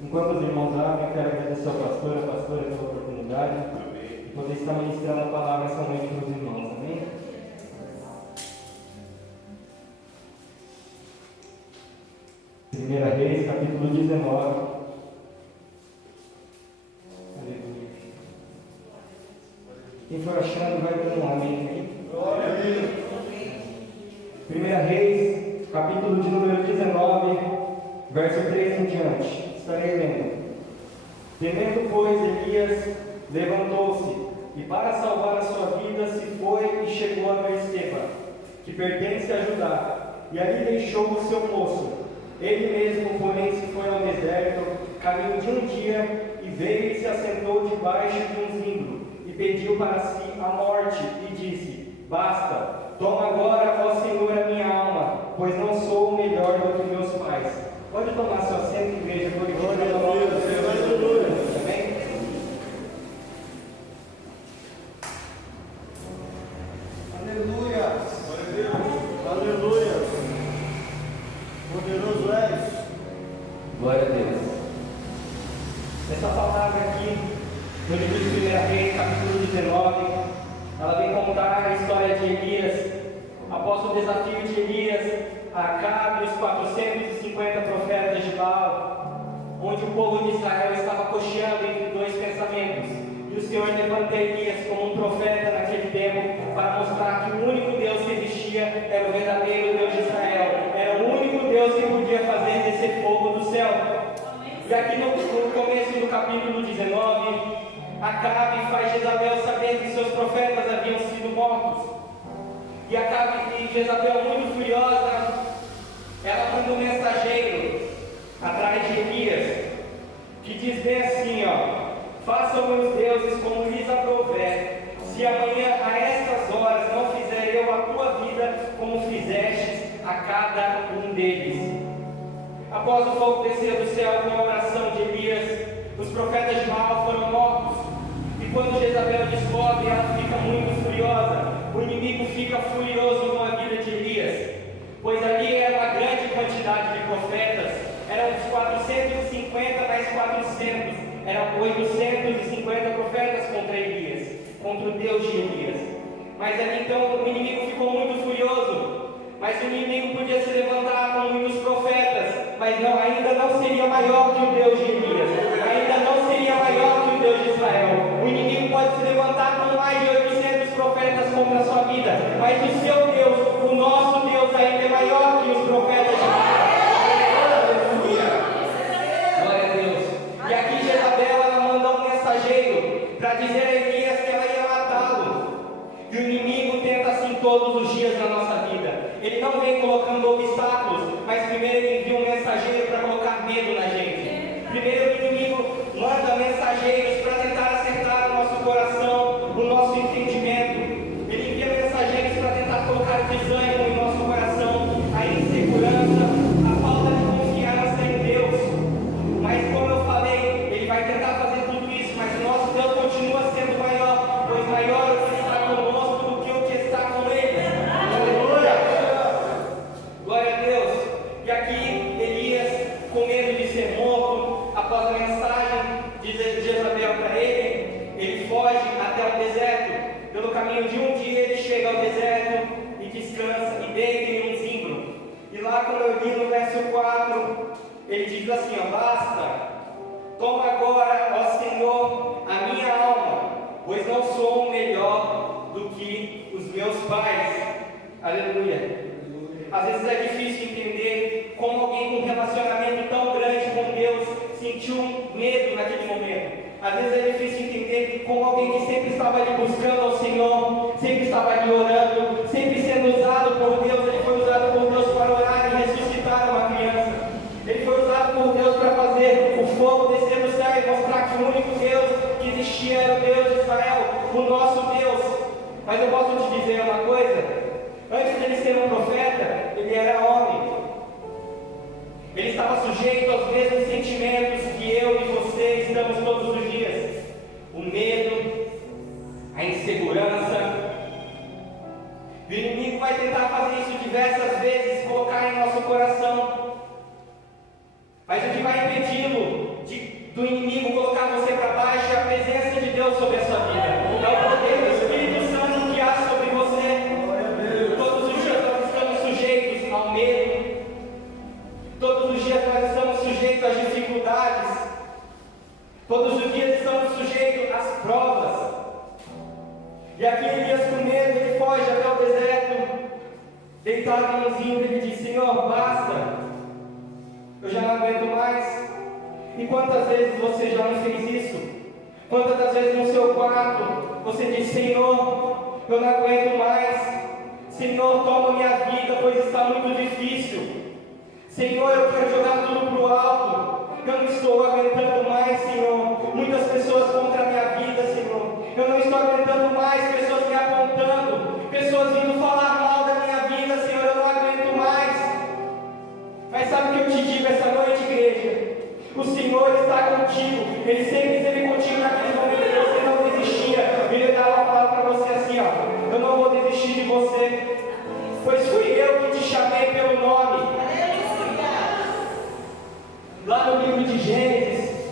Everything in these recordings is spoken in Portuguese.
Enquanto os irmãos abrem, eu quero agradecer ao pastor e à pastora pela oportunidade de poder estar ministrando a palavra essa noite para os irmãos. Amém? Primeira Reis, capítulo 19. Aleluia. Quem for achando, vai dando um amém aí. Glória a Deus. Primeira Reis, capítulo de número 19, verso 3 em diante. Estarei lendo. Temendo, pois, Elias levantou-se e, para salvar a sua vida, se foi e chegou a Berseba, que pertence a Judá, e ali deixou o seu moço. Ele mesmo, porém, se foi ao deserto, caminho de um dia, e veio e se assentou debaixo de um zimbro, e pediu para si a morte, e disse: Basta, toma agora, ó Senhor, a minha alma, pois não sou melhor do que meus pais. Pode tomar seu assento, igreja, glorificando o nome do Senhor. Amém? Aleluia. Aleluia. Poderoso és. Glória a Deus. Essa palavra aqui, no livro de 1 Reis, capítulo 19, ela vem contar a história de Elias, após o desafio de Elias, Acabe e os 450 profetas de Baal, onde o povo de Israel estava cocheando entre dois pensamentos. E o Senhor levanta Elias como um profeta naquele tempo para mostrar que o único Deus que existia era o verdadeiro Deus de Israel. Era o único Deus que podia fazer descer fogo do céu. E aqui no começo do capítulo 19, Acabe faz Jezabel saber que seus profetas haviam sido mortos. E Acabe e Jezabel, muito furiosa, ela manda um mensageiro atrás de Elias, que diz bem assim, façam meus deuses como lhes aprouver, se amanhã a estas horas não fizer eu a tua vida como fizestes a cada um deles. Após o fogo descer do céu com a oração de Elias, os profetas de Baal foram mortos. E quando Jezabel descobre, ela fica muito furiosa. O inimigo fica furioso com a vida de Elias, pois ali era uma grande quantidade de profetas. Eram os 450 mais 400, eram 850 profetas contra Elias, contra o Deus de Elias. Mas ali então o inimigo ficou muito furioso. Mas o inimigo podia se levantar com muitos profetas, mas não, ainda não seria maior que o Deus de Elias, ainda não seria maior que o Deus de Israel. O inimigo pode se levantar com mais de 800 profetas contra a sua vida, mas o seu Deus, o nosso Deus, ainda é maior que os profetas de Israel. Glória a Deus. E aqui Jezabel, ela manda um mensageiro para dizer a Elias que ela ia matá-lo. E o inimigo tenta assim todos os dias na nossa vida. Ele não vem colocando obstáculos, mas primeiro ele envia um mensageiro para colocar medo na gente. Primeiro o inimigo manda mensageiros para tentar acertar o nosso coração, o nosso entendimento. Ele envia mensageiros para tentar colocar desânimo em nosso coração, a insegurança, a falta de confiança em Deus. Mas como eu falei, ele vai tentar fazer tudo isso, mas o nosso Deus continua sendo maior, pois maior é o que está conosco do que o que está com ele. Glória a Deus. E aqui Elias, com medo de ser morto, após a mensagem de Jezabel para ele, ele foge até o deserto. Pelo caminho de um dia ele chega ao deserto e descansa e deita em um zimbro. E lá, como eu li no verso 4, ele diz assim, basta, toma agora, ó Senhor, a minha alma, pois não sou melhor do que os meus pais. Aleluia. Às vezes é difícil entender como alguém com um relacionamento tão grande com Deus sentiu medo naquele momento. Às vezes é difícil entender como alguém que sempre estava ali buscando ao Senhor, sempre estava ali orando, sempre sendo usado por Deus. Ele foi usado por Deus para orar e ressuscitar uma criança. Ele foi usado por Deus para fazer o fogo descer do céu e mostrar que o único Deus que existia era o Deus de Israel, o nosso Deus. Mas eu posso te dizer uma coisa. Antes de ele ser um profeta, ele era homem. Ele estava sujeito aos mesmos sentimentos que eu e você estamos todos os dias. O medo, a insegurança. O inimigo vai tentar fazer isso diversas vezes, colocar em nosso coração. Mas o que vai impedi-lo de do inimigo colocar você para baixo é a presença de Deus sobre a sua vida. É o poder do Espírito Santo que há sobre você. Todos os dias nós estamos sujeitos ao medo. Todos os dias nós estamos sujeitos às dificuldades. Todos os dias estamos sujeitos às provas. E aqui Elias, com medo, ele foge até o deserto, deitado no zinho, ele diz: Senhor, basta, eu já não aguento mais. E quantas vezes você já não fez isso? Quantas das vezes no seu quarto você diz: Senhor, eu não aguento mais. Senhor, toma minha vida, pois está muito difícil. Senhor, eu quero jogar tudo para o alto. Eu não estou aguentando mais, Senhor. Muitas pessoas contra a minha vida, Senhor. Eu não estou aguentando mais, pessoas me apontando, pessoas vindo falar mal da minha vida, Senhor. Eu não aguento mais. Mas sabe o que eu te digo essa noite, igreja? O Senhor está contigo. Ele sempre esteve contigo naquele momento que você não desistia. Ele dava a palavra para você assim, ó: eu não vou desistir de você, pois fui eu que te chamei pelo nome. Lá no livro de Gênesis,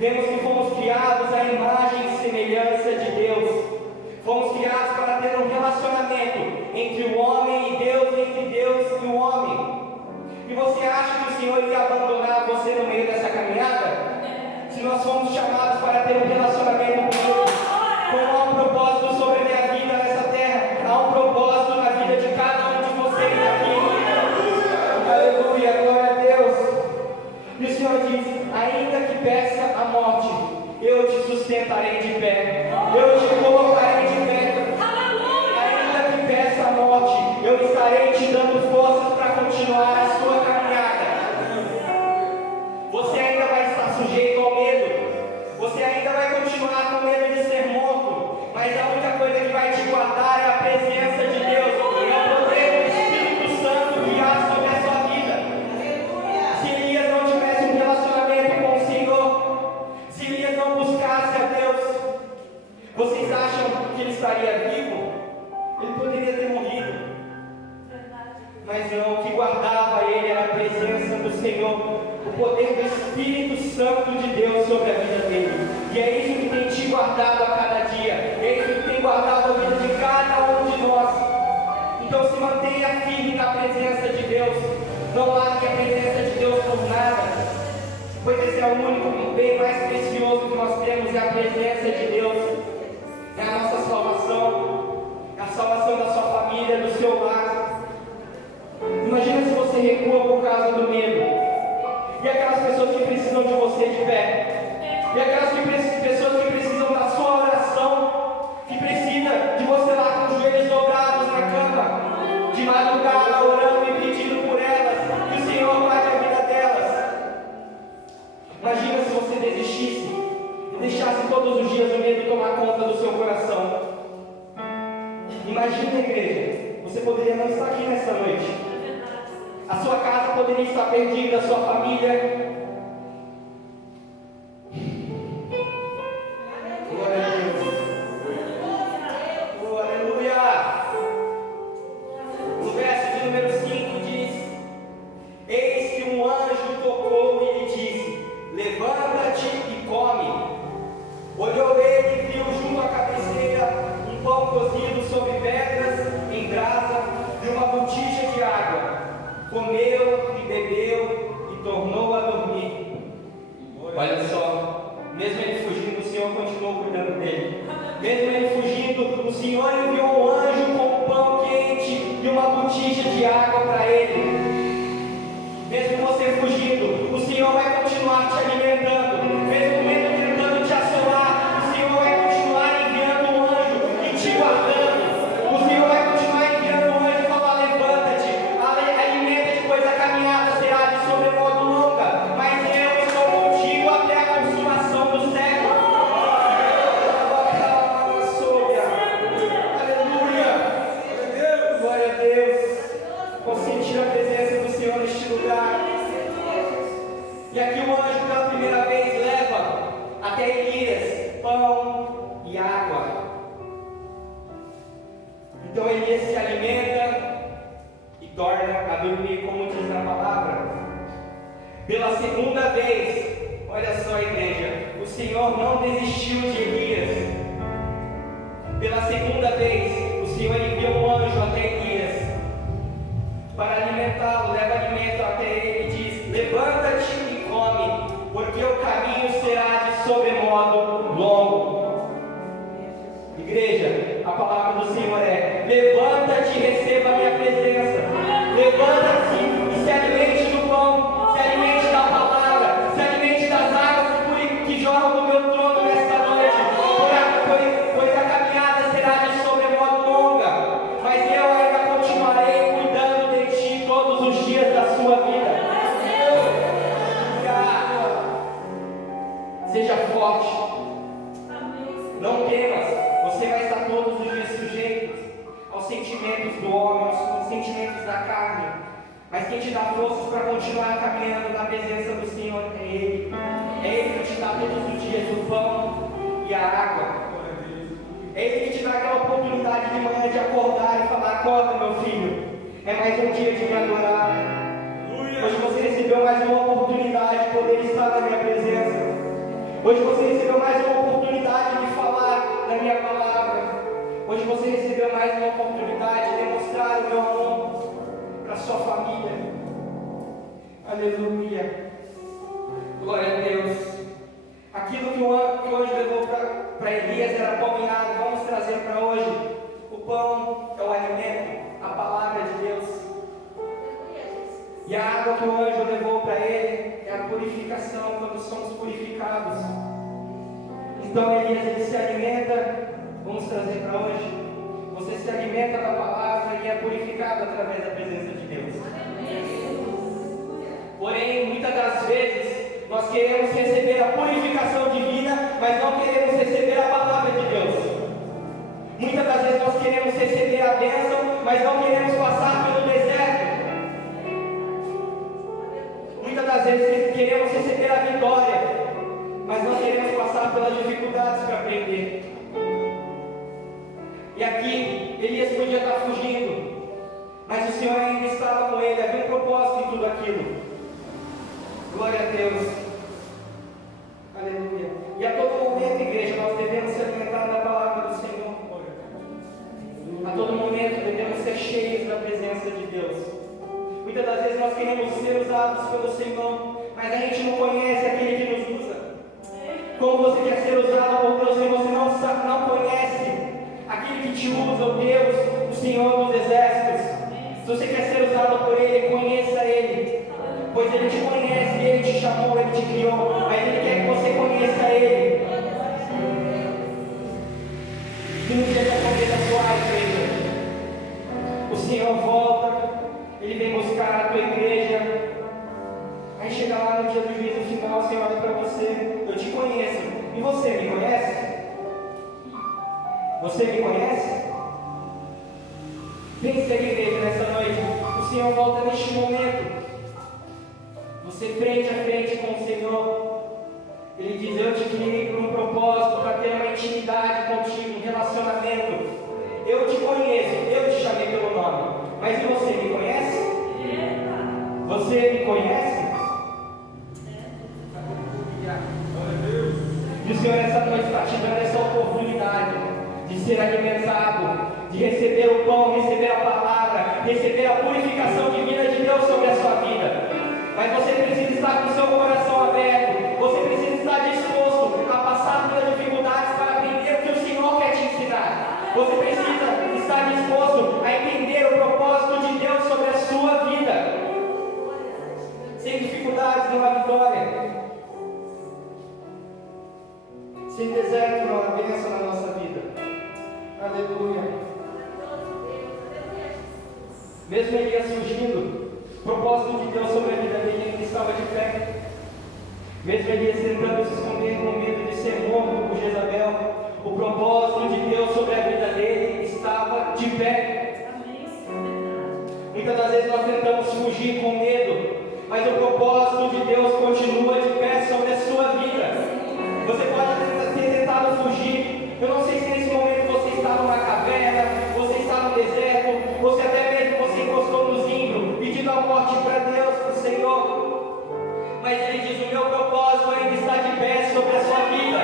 vemos que fomos criados à imagem e semelhança de Deus. Fomos criados para ter um relacionamento entre o homem e Deus, entre Deus e o homem. E você acha que o Senhor iria abandonar você no meio dessa caminhada? Se nós fomos chamados para ter um relacionamento com Deus, como há um propósito sobre a minha vida nessa terra, há um propósito na vida de cada um de vocês aqui. Aleluia, glória a Deus. E o Senhor diz: ainda que peça a morte, eu te sustentarei de pé, eu te colocarei de pé. Ainda que peça a morte, eu estarei te dando forças para continuar a sua caminhada. Você ainda vai estar sujeito ao medo, você ainda vai continuar com medo de ser morto, mas a única coisa que vai te guardar é a presença de Deus, é o poder do Espírito Santo que há sobre a sua vida. Se Elias não tivesse um relacionamento com o Senhor, se Elias não buscasse a Deus, vocês acham que ele estaria vivo? Ele poderia ter morrido. Mas não, o que guardava ele era a presença do Senhor, o poder do Espírito Santo de Deus sobre a vida dele. E é isso que tem te guardado a cada dia, é isso que tem guardado a vida de cada um de nós. Então se mantenha firme na presença de Deus, não largue a presença de Deus por nada, pois esse é o único bem mais precioso que nós temos, é a presença de Deus, é a nossa salvação, é a salvação da sua família, do seu lar. Imagina se você recua por causa do medo, e aquelas pessoas que precisam de você de pé, e aquelas pessoas que precisam da sua oração, que precisa de você lá com os joelhos dobrados na cama, de madrugada orando e pedindo por elas, que o Senhor guarde a vida delas. Imagina se você desistisse e deixasse todos os dias o medo tomar conta do seu coração. Imagina, igreja, você poderia não estar aqui nessa noite. A sua casa poderia estar perdida, a sua família. Glória a Deus. Oh, aleluia. No verso de número 5 diz: eis que um anjo tocou e lhe disse: levanta-te e come. Olhou ele e viu junto à cabeceira um pão cozido sobre pedras em brasa e uma botija de água. Comeu e bebeu e tornou a dormir. Olha só, mesmo ele fugindo, o Senhor continuou cuidando dele. Mesmo ele fugindo, o Senhor enviou um anjo com um pão quente e uma botija de água para ele. Mesmo você fugindo, o Senhor vai continuar te alimentando. Mesmo o medo tentando te assolar, o Senhor vai continuar enviando um anjo e te guardando. O Senhor vai continuar enviando um anjo e falar: levanta-te, alimenta-te, pois a caminhada será de sobremodo longa, mas eu estou contigo até a consumação do século. Aleluia! Glória a Deus! Vou sentir a presença do Senhor neste lugar. E aqui o anjo pela primeira vez leva até Elias pão e água. Então Elias se alimenta e torna a dormir, como diz na palavra. Pela segunda vez, olha só, igreja, Senhor não desistiu de Elias. Pela segunda vez, o Senhor enviou um anjo até Elias para alimentá-lo, leva alimento até ele e diz: levanta-te e come, porque o caminho será de sobremodo longo. Igreja, a palavra do Senhor é: levanta-te e receba a minha presença. Levanta-te e se alimente do pão, se alimente da palavra, se alimente das águas que jorram do meu trono nesta noite, pois a caminhada será de sobremodo longa, mas eu ainda continuarei cuidando de ti todos os dias da sua vida. Seja forte, não temas, você vai estar todos os dias sujeito aos sentimentos do homem, aos sentimentos da carne, mas quem te dá forças para continuar caminhando na presença do Senhor é Ele. É Ele que te dá todos os dias o pão e a água. É Ele que te dá aquela oportunidade de manhã de acordar e falar: acorda, meu filho, é mais um dia de me adorar. Hoje você recebeu mais uma oportunidade de poder estar na minha presença. Hoje você recebeu mais uma oportunidade de falar da minha palavra. Hoje você recebeu mais uma oportunidade de demonstrar o meu amor para a sua família. Aleluia. Glória a Deus. Aquilo que o anjo levou para Elias era pão e água. Vamos trazer para hoje. O pão é o alimento, a palavra de Deus. E a água que o anjo levou para ele é a purificação, quando somos purificados. Então Elias, ele se alimenta, vamos trazer para hoje. Você se alimenta da palavra e é purificado através da presença de Deus. Porém, muitas das vezes, nós queremos receber a purificação divina, mas não queremos receber a palavra de Deus. Muitas das vezes nós queremos receber a bênção, mas não queremos passar pelo deserto. Muitas das vezes queremos receber a vitória, mas não queremos passar pelas dificuldades para aprender. E aqui, Elias podia estar fugindo, mas o Senhor ainda estava com ele, havia um propósito em tudo aquilo. Glória a Deus. Aleluia. E a todo momento, igreja, nós devemos se alimentar da palavra do Senhor. A todo momento devemos ser cheios da presença de Deus. Muitas das vezes nós queremos ser usados pelo Senhor, mas a gente não conhece aquele que nos usa. Como você quer ser usado por Deus e você não conhece aquele que te usa, o Deus, o Senhor dos exércitos? Se você quer ser usado por Ele, conheça Ele, pois Ele te conhece, Ele te chamou, Ele te criou, mas Ele quer que você conheça Ele. Não seja poder da sua igreja. O Senhor volta, Ele vem buscar a tua igreja. Aí chega lá no dia do juízo final, o Senhor olha para você: eu te conheço. E você me conhece? Você me conhece? Pense aí, igreja, nessa noite. O Senhor volta neste momento. Você frente a frente com o Senhor. Ele diz: eu te criei por um propósito, para ter uma intimidade contigo, um relacionamento. Eu te conheço, eu te chamei pelo nome. Mas e você me conhece? Você me conhece? E o Senhor nessa noite está te dando essa oportunidade de ser alimentado, de receber o pão, receber a palavra, receber a purificação divina de Deus sobre a sua vida. Mas você precisa estar com o seu coração aberto, você precisa estar disposto a passar pelas dificuldades para aprender o que o Senhor quer te ensinar. Você precisa estar disposto a entender o propósito de Deus sobre a sua vida. Sem dificuldades não há vitória. Sem deserto não há bênção na nossa vida. Aleluia. Mesmo Elias fugindo, o propósito de Deus sobre a vida dele ainda estava de pé. Mesmo Elias tentando se esconder com medo de ser morto por Jezabel, o propósito de Deus sobre a vida dele estava de pé. Muitas das vezes nós tentamos fugir com medo, mas o propósito de Deus continua de pé sobre a sua vida. Você pode ter tentado fugir. Eu não sei se nesse momento você está numa caverna, você está no deserto, você até mesmo você encostou no zimbro, pedindo a morte para Deus, para o Senhor. Mas Ele diz: o meu propósito ainda está de pé sobre a sua vida.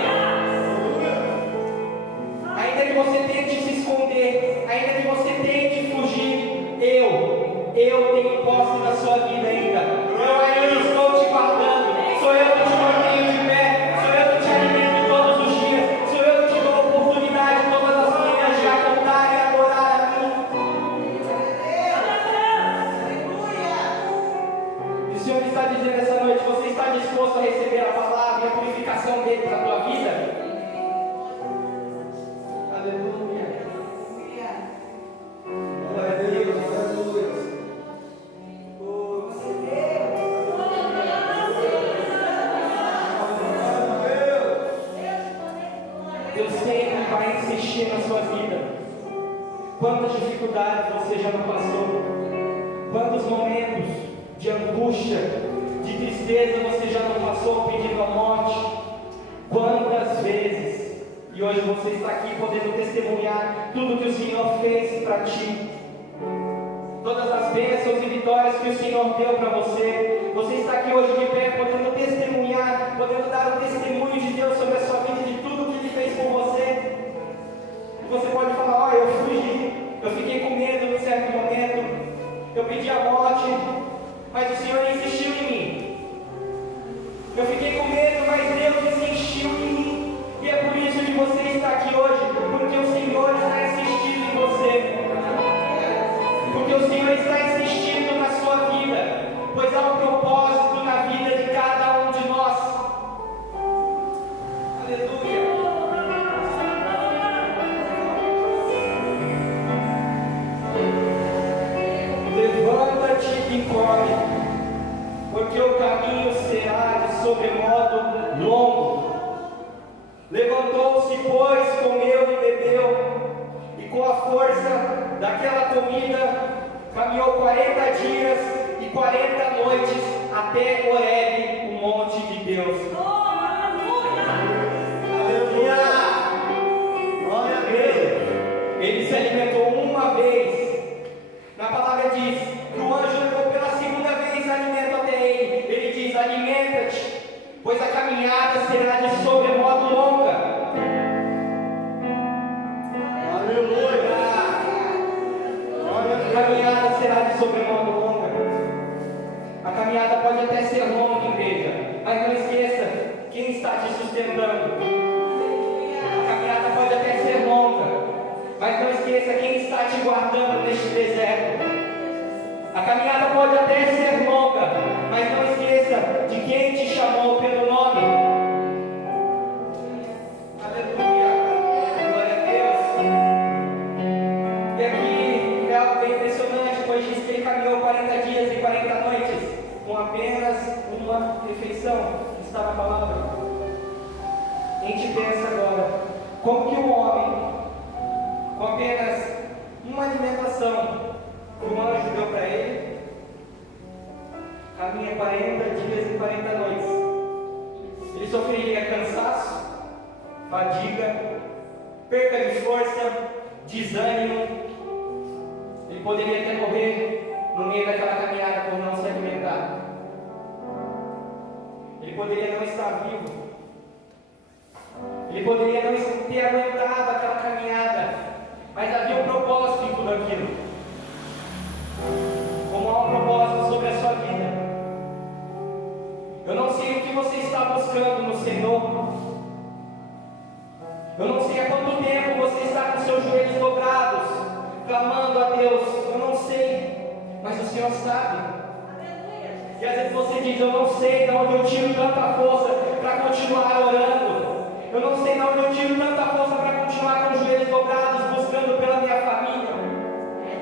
Quantas dificuldades você já não passou? Quantos momentos de angústia, de tristeza você já não passou pedindo a morte? Quantas vezes? E hoje você está aqui podendo testemunhar tudo que o Senhor fez para ti. Todas as bênçãos e vitórias que o Senhor deu para você. Você está aqui hoje de pé podendo testemunhar, podendo dar o testemunho de Deus sobre a sua vida, de tudo que Ele fez por você. Você pode falar: ó, eu fugi, eu fiquei com medo em certo momento, eu pedi a morte, mas o Senhor insistiu em mim. Eu fiquei com medo, mas Deus insistiu em mim. E é por isso que você está aqui hoje, porque o Senhor está insistindo em você. Porque o Senhor está insistindo na sua vida, pois há um propósito na vida de cada um de nós. Aleluia. Levanta-te e come, porque o caminho será de sobremodo longo. Levantou-se, pois, comeu e bebeu, e com a força daquela comida caminhou 40 dias e 40 noites até Horebe, o monte de Deus. Aleluia! Glória a Deus! Ele se alimentou uma vez. Na palavra diz que o anjo levou pela segunda vez alimento até ele. Ele diz: alimenta-te, pois a caminhada será de sobremodo longa. Aleluia! A caminhada será de sobremodo longa. A caminhada pode até ser longa, igreja, mas não esqueça quem está te sustentando. A caminhada pode até ser longa, mas não esqueça quem está te guardando neste deserto. A caminhada pode até ser longa, mas não esqueça de quem te chamou pelo nome. Aleluia, glória a Deus. E aqui é algo bem impressionante, pois diz que ele caminhou 40 dias e 40 noites com apenas uma refeição, que está na palavra. A gente pensa agora, como que um homem com apenas uma alimentação que o anjo deu para ele, caminha 40 dias e 40 noites. Ele sofreria cansaço, fadiga, perca de força, desânimo. Ele poderia até morrer no meio daquela caminhada por não se alimentar. Ele poderia não estar vivo. Ele poderia não ter aguentado aquela caminhada, mas havia um propósito em tudo aquilo. Como há um propósito sobre a sua vida. Eu não sei o que você está buscando no Senhor. Eu não sei há quanto tempo você está com seus joelhos dobrados, clamando a Deus. Eu não sei, mas o Senhor sabe. E às vezes você diz: eu não sei de onde eu tiro tanta força para continuar orando. Eu não sei de onde eu tiro tanta força para continuar com os joelhos dobrados, buscando pela minha família.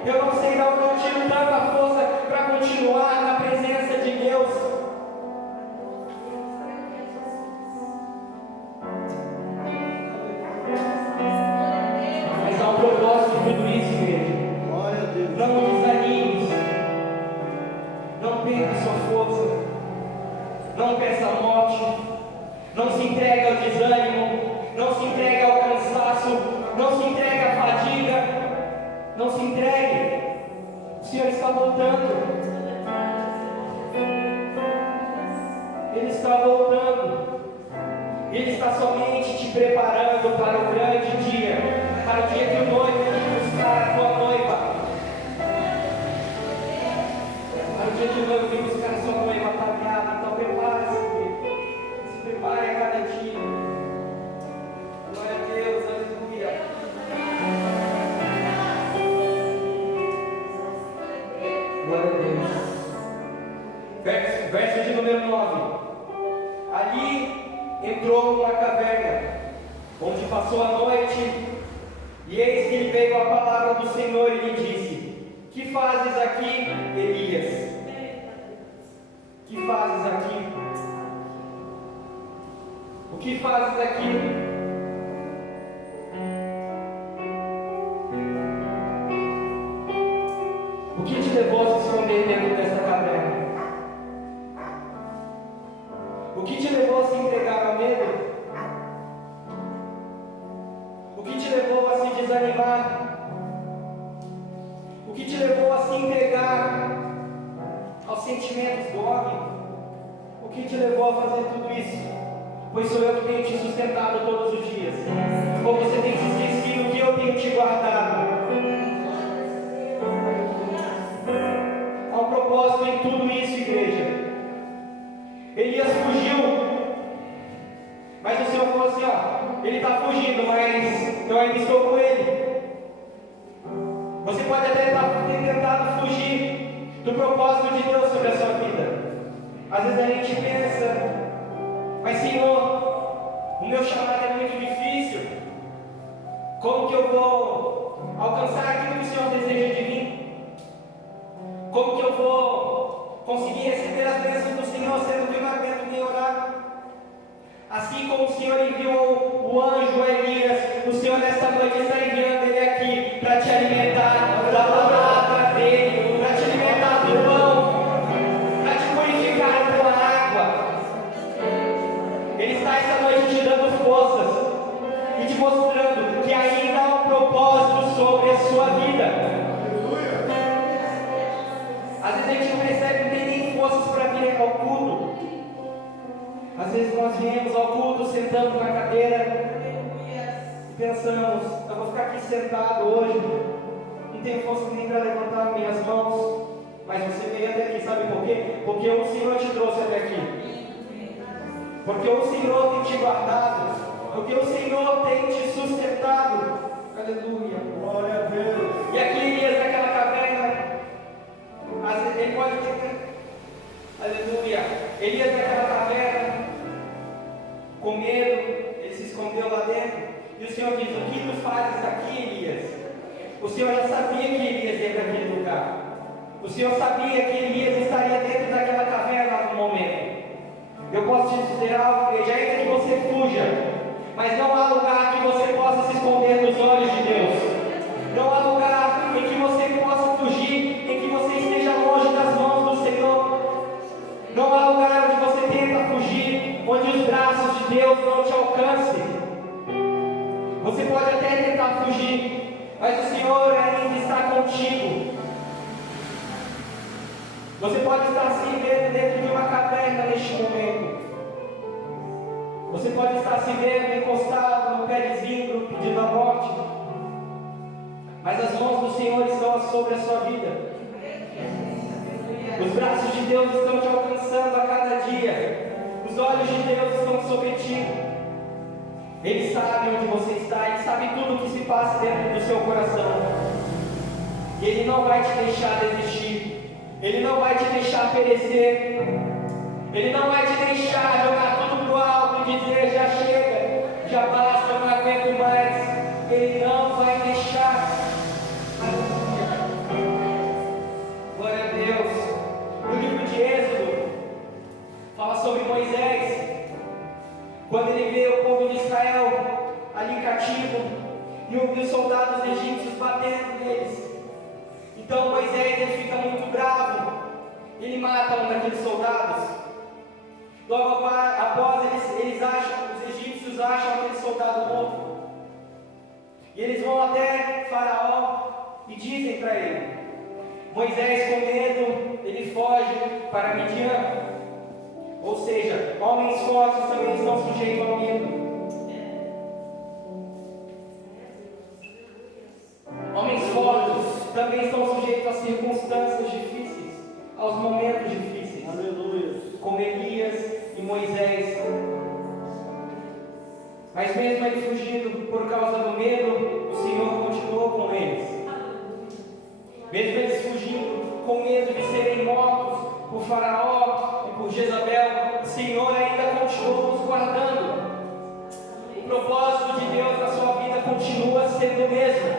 Eu não sei de onde eu tiro tanta força para continuar na presença de Deus. Mas há um propósito em tudo isso, igreja. Glória a Deus. Não desanime. Não perca sua força. Não peça a morte. Não se entregue ao desânimo. Não se entregue ao cansaço. Não se entregue à fadiga. Não se entregue. O Senhor está voltando. Ele está voltando. Ele está somente te preparando para o grande dia, para o dia que o noivo vem buscar a tua noiva. Para o dia que o noivo vem buscar a sua noiva ataviada. Então prepare-se, se prepare a cada dia. Glória a Deus, aleluia. Glória a Deus. Verso de número 9. Ali entrou numa caverna, onde passou a noite, e eis que lhe veio a palavra do Senhor e lhe disse: que fazes aqui, Elias? Que fazes aqui? O que fazes aqui? O que te levou a se entregar ao medo? O que te levou a se desanimar? O que te levou a se entregar aos sentimentos do homem? O que te levou a fazer tudo isso? Pois sou eu que tenho te sustentado todos os dias. Ou você tem se esquecido que eu tenho te guardado? Há um propósito em tudo isso, igreja. Elias fugiu, mas o Senhor falou assim: ó, ele está fugindo, mas eu ainda estou com ele. Você pode até ter tentado fugir do propósito de Deus sobre a sua vida. Às vezes a gente pensa: mas Senhor, o meu chamado é muito difícil. Como que eu vou alcançar aquilo que o Senhor deseja de mim? Como que eu vou conseguir receber as bênçãos do Senhor, sendo que eu não aguento nem orar? Assim como o Senhor enviou o anjo Elias, o Senhor nesta noite está enviando ele aqui para te alimentar da palavra dele, para te alimentar do pão, para te purificar com a água. Ele está esta noite te dando forças e te mostrando que ainda há um propósito sobre a sua vida. Às vezes a gente não recebe, não tem nem forças para vir ao culto. Às vezes nós viemos ao culto, sentamos na cadeira e pensamos: eu vou ficar aqui sentado hoje, não tenho força nem para levantar minhas mãos. Mas você veio até aqui, sabe por quê? Porque o Senhor te trouxe até aqui. Porque o Senhor tem te guardado. Porque o Senhor tem te sustentado. Aleluia. Glória a Deus. E aqui Elias naquela caverna, às vezes ele pode dizer: aleluia. Elias naquela caverna, com medo, ele se escondeu lá dentro. E o Senhor diz: o que tu fazes aqui, Elias? O Senhor já sabia que Elias ia para aquele lugar. O Senhor sabia que Elias estaria dentro daquela caverna no momento. Eu posso te dizer algo, igreja: ainda que você fuja, mas não há lugar que você possa se esconder dos olhos de Deus. Não há lugar em que você possa fugir, em que você esteja longe das mãos do Senhor. Não há lugar onde você tenta fugir, onde os braços de Deus não te alcancem. Você pode até tentar fugir, mas o Senhor ainda está contigo. Você pode estar se vendo dentro de uma caverna neste momento. Você pode estar se vendo encostado no pé de zimbro, pedindo a morte. Mas as mãos do Senhor estão sobre a sua vida. Os braços de Deus estão te alcançando a cada dia. Os olhos de Deus estão sobre ti. Ele sabe onde você está. Ele sabe tudo o que se passa dentro do seu coração. E Ele não vai te deixar desistir. Ele não vai te deixar perecer. Ele não vai te deixar jogar tudo pro alto e dizer: já chega, já basta, eu não aguento mais. Ele não vai deixar. Glória a Deus. No livro de Êxodo fala sobre Moisés, quando ele vê o povo de Israel ali cativo e ouviu os soldados egípcios batendo neles. Então Moisés ele fica muito bravo, ele mata um daqueles soldados. Logo após eles acham, os egípcios acham aquele soldado morto. E eles vão até Faraó e dizem para ele. Moisés, com medo, ele foge para Midian. Ou seja, homens fortes também estão sujeitos ao medo. Homens fortes também estão sujeitos a circunstâncias difíceis, aos momentos difíceis. Aleluia. Como Elias e Moisés. Mas mesmo ele fugindo por causa do medo, o Senhor continuou com eles. Mesmo eles fugindo com medo de serem mortos por Faraó e por Jezabel, o Senhor ainda continuou os guardando. O propósito de Deus na sua vida continua sendo o mesmo.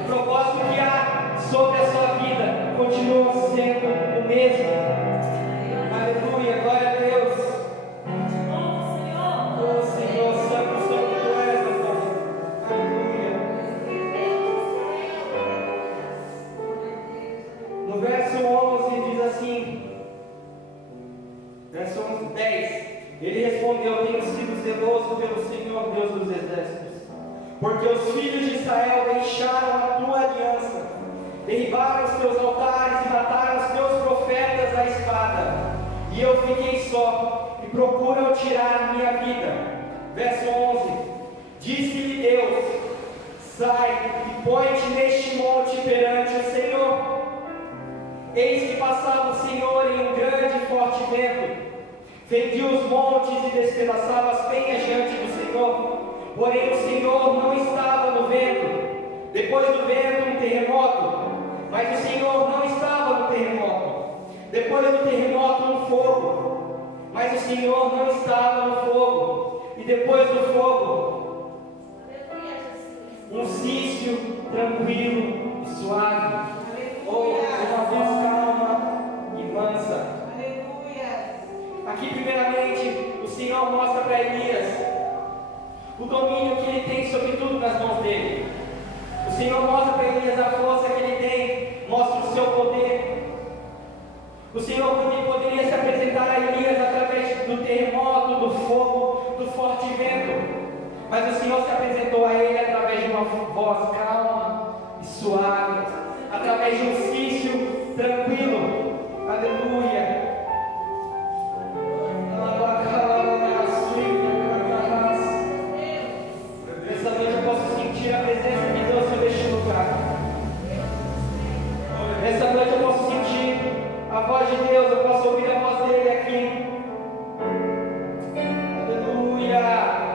O propósito que há sobre a sua vida continua sendo o mesmo. Aleluia, glória a Deus. Oh Senhor, santo, santo tu és, meu Pai. Aleluia. No verso 11 diz assim: Verso 11, 10. Ele respondeu: tenho sido zeloso pelo Senhor Deus dos exércitos, porque os filhos de Israel deixaram a tua aliança, derribaram os teus altares e mataram os teus profetas à espada, e eu fiquei só, e procuram tirar minha vida. Verso 11. Disse-lhe Deus: sai e põe-te neste monte perante o Senhor. Eis que passava o Senhor em um grande e forte vento, fendia os montes e despedaçava as penhas diante do Senhor. Porém o Senhor não estava no vento. Depois do vento, um terremoto. Mas o Senhor não estava no terremoto. Depois do terremoto, um fogo. Mas o Senhor não estava no fogo. E depois do fogo, um cício tranquilo e suave. Ou uma voz calma e mansa. Aqui, primeiramente, o Senhor mostra para Elias o domínio que ele tem sobre tudo nas mãos dele. O Senhor mostra para Elias a força que ele tem, mostra o seu poder. O Senhor poderia se apresentar a Elias através do terremoto, do fogo, do forte vento. Mas o Senhor se apresentou a ele através de uma voz calma e suave, através de um cício tranquilo. Aleluia. Nessa noite eu posso sentir a presença de Deus sobre este lugar. Nessa noite eu posso sentir a voz de Deus, eu posso ouvir a voz dele aqui. Aleluia.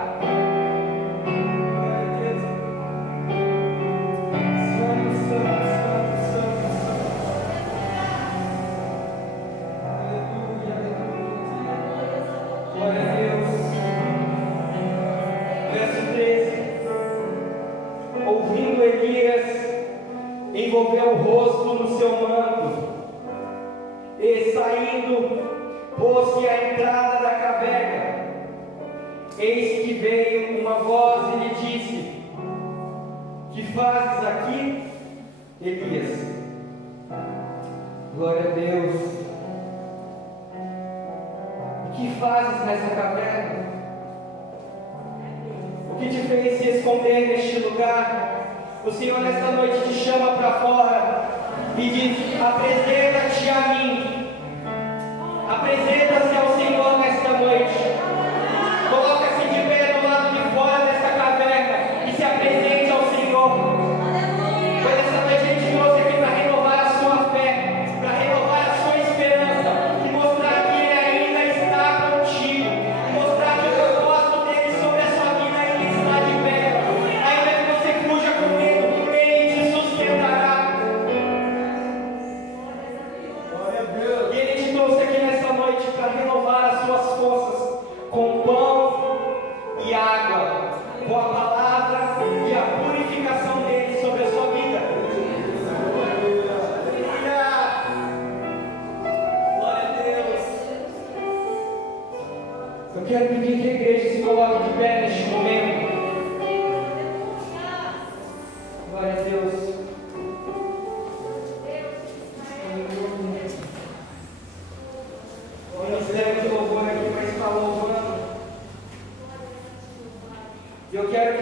Envolveu o rosto no seu manto e, saindo, pôs-se à entrada da caverna. Eis que veio uma voz e lhe disse: que fazes aqui, Elias? Glória a Deus. O que fazes nessa caverna? O que te fez se esconder neste lugar? O Senhor nesta noite te chama para fora e diz: apresenta-te a mim. Apresenta-se ao Senhor nesta noite. Coloca-se de pé do lado de fora dessa caverna e se apresente ao Senhor. Pois essa noite Ele te trouxe aqui para renovar a sua fé, para renovar a sua esperança e mostrar que Ele ainda está contigo, mostrar que o propósito dele sobre a sua vida ainda está de pé. Ainda que você fuja com medo, Ele te sustentará. E Ele te trouxe aqui nessa noite para renovar as suas forças com pão e água, com a palavra e a purificação dele sobre a sua vida. Glória a Deus. Eu quero pedir que a igreja se coloque de pé neste momento. Glória a Deus. O ministério de louvor aqui vai estar louvando. E eu quero